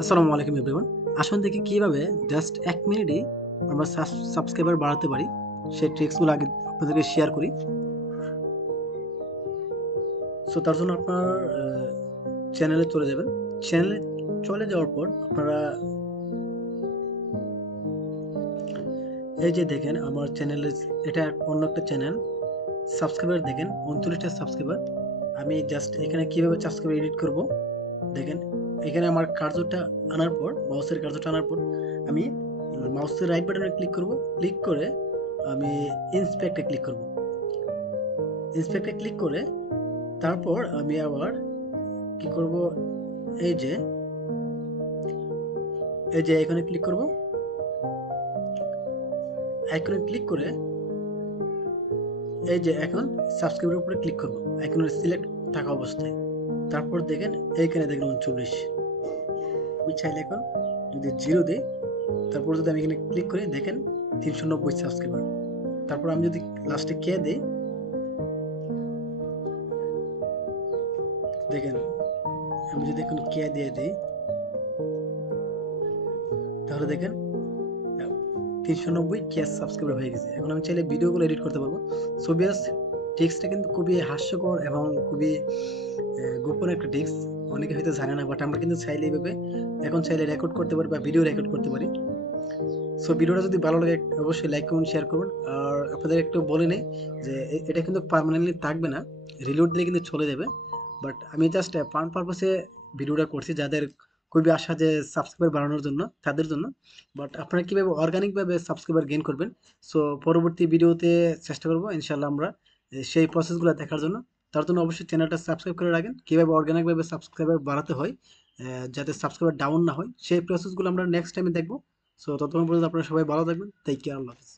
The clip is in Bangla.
আসসালামু আলাইকুম এভরিওয়ান। আসুন দেখি কিভাবে জাস্ট ১ মিনিটেই আমরা সাবস্ক্রাইবার বাড়াতে পারি। সেই ট্রিক্সগুলো আগে আপনাদেরকে শেয়ার করি। সো তার জন্য আপনার আ চ্যানেলে চলে যাবেন। চ্যানেলে চলে যাওয়ার পর আপনারা এই যে দেখেন আমার চ্যানেলে এটা অন্য একটা চ্যানেল। সাবস্ক্রাইবার দেখেন ৩৯ টা সাবস্ক্রাইবার। আমি জাস্ট এখানে কিভাবে সাবস্ক্রাইবার এডিট করব দেখেন। এখানে আমার কার্যটা আনার পর মাউসের কার্যটা আনার পর আমি মাউসের রাইট বাটনে ক্লিক করব। ক্লিক করে আমি ইন্সপেক্টে ক্লিক করব। ইন্সপেক্টে ক্লিক করে তারপর আমি আবার কি করব, এই যে এখানে ক্লিক করব। আইকনে ক্লিক করে এই যে এখন সাবস্ক্রাইবের উপরে ক্লিক করব। আইকনে সিলেক্ট থাকা অবস্থায়। তারপর দেখেন এইখানে দেখেন ৩৯। আমি চাইলে এখন যদি 0 দেই, তারপর যদি আমি এখানে ক্লিক করি দেখেন ৩৯০ সাবস্ক্রাইবার। তারপর আমি যদি লাস্টে কে দেই দেখেন, আমি যদি এখন কে দিয়ে দিই তাহলে দেখেন ৩৯০ কে সাবস্ক্রাইবার হয়ে গেছে। এখন আমি চাইলে ভিডিওগুলো এডিট করতে পারবো। সো বিয়াস, টিক্সটা কিন্তু খুবই হাস্যকর এবং খুবই গোপন একটা টিক্স। অনেকে হয়তো জানে না, বাট আমরা কিন্তু চাইলে এইভাবে এখন চাইলে রেকর্ড করতে পারি বা ভিডিও রেকর্ড করতে পারি। সো ভিডিওটা যদি ভালো লাগে অবশ্যই লাইক কমেন্ট শেয়ার করবেন। আর আপনাদের একটু বলে নেই যে এটা কিন্তু পার্মানেন্টলি থাকবে না, রিলোড দিলে কিন্তু চলে যাবে। বাট আমি জাস্ট ফান পারপাসে ভিডিওটা করছি, যাদের খুবই আশা যে সাবস্ক্রাইবার বাড়ানোর জন্য তাদের জন্য। বাট আপনারা কীভাবে অর্গানিকভাবে সাবস্ক্রাইবার গেইন করবেন, সো পরবর্তী ভিডিওতে চেষ্টা করবো ইনশাল্লাহ আমরা সেই প্রসেসগুলো দেখার জন্য। তার জন্য অবশ্যই চ্যানেলটা সাবস্ক্রাইব করে রাখেন, কীভাবে অর্গানিকভাবে সাবস্ক্রাইবার বাড়াতে হয়, যাতে সাবস্ক্রাইবার ডাউন না হয়, সেই প্রসেসগুলো আমরা নেক্সট টাইমে দেখবো। সো ততক্ষণ পর্যন্ত আপনারা সবাই ভালো থাকবেন। টেক কেয়ার, আল্লাহ হাফেজ।